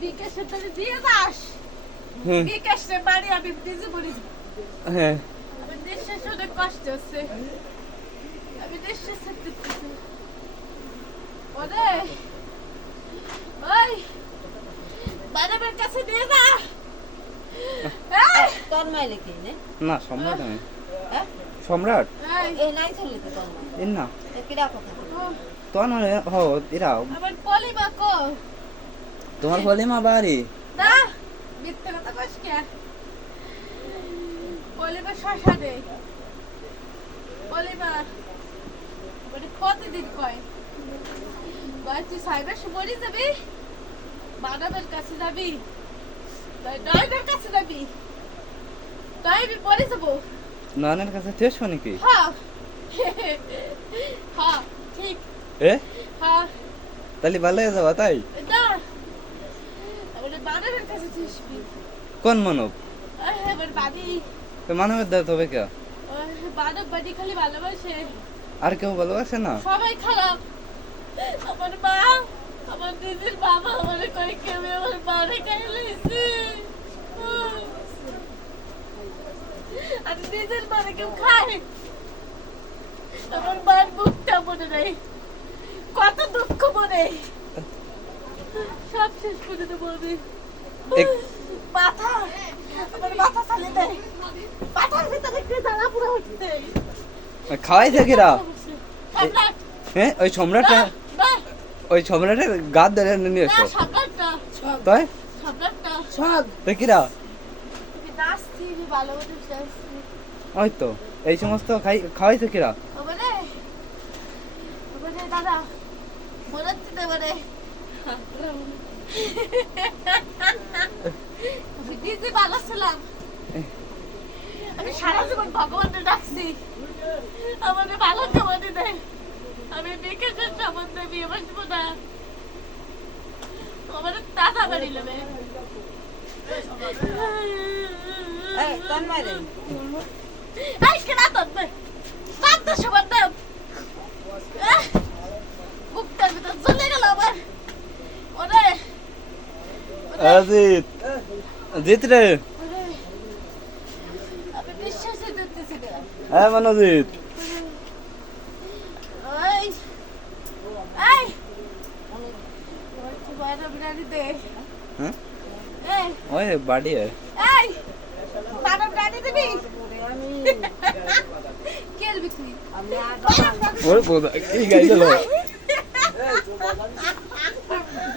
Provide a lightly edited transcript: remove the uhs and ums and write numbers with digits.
বিকাশের টাকা দিয়ে দাস বিকাশে বাড়ি আমি নিজে বলি হ্যাঁ আমার দেশে অনেক কষ্ট হচ্ছে আমি দেশে থাকতেছি ওরে ওই বাড়ির কাছে দিয়ে যা তোর মাইলে কি নে না সম্রাট আমি হ্যাঁ সম্রাট এই নাই চলে তো তোর মাইলে এর না কিরা কথা তোর মানে হো এরা আমার পলিমা কো তোমার পলিমা বাড়ি না মিথ্যা কথা কইস কে পলিমা শশা দে পলিমা বড় প্রতিদিন কয় তুই সাইবার মরে যাবি বাদামের কাছে যাবি ড্রাইভার কাছে যাবি তাই আমি পরে যাবো নানের কাছে শেষ হনি কি হ্যাঁ হ্যাঁ ঠিক এ হ্যাঁ তাহলে ভালো হয়ে যাবা তাই না আমার বাদামের কাছে যাবি কোন মানব আমার বাড়ি তো মানবের দাও তবে কে বাদাম বাড়ি খালি ভালোবাসে আর কেউ ভালোবাসে না সবাই খারাপ আমার মা আমার দিদির বাবা আমার কই কেউ আমার বাড়ি খাইলেছে আর দিদির বাড়ি কেউ খায় আমার মার মুখটা মনে নেই কত দুঃখ মনে সব শেষ করে দেবো আমি মাথা আমার মাথা চালিয়ে দেয় মাথার ভিতরে একটু জ্বালা পুরো উঠছে খাওয়াই থাকিরা সম্রাট হ্যাঁ ওই সম্রাটটা না ওই সম্রাটের গাদ ধরে নিয়ে না এসো সম্রাট না তাই সম্রাট না সব তো কিরা তুমি নাচছি আমি ভালো মতো নাচছি ওই তো এই সমস্ত খাওয়াইছে কিরা ওবারে ওবারে দাদা মনে দিতে পারে আমি দিদি ভালো ছিলাম আমি সারা জীবন ভগবানের ডাকছি আমাদের ভালো কামানি দেয় আমি বিকেশের সম্বন্ধে বিয়ে বসবো না আমার দাদা বাড়ি নেবে এই তোর মাইলে এই কেনা তোর বাদ সবার নাম বুকটার ভিতর চলে গেল আমার ওরে আজিত জিত রে ওরে আমি বিশ্বাসই করতেছি না হ্যাঁ মনোজিৎ এই এই ওই তো বাইরে বিরানি দে হ্যাঁ এই ওই বাড়ি এই বাবা বিরানি দিবি খেলবি তুই আমি আর ওরে বোধা কি গাইছিল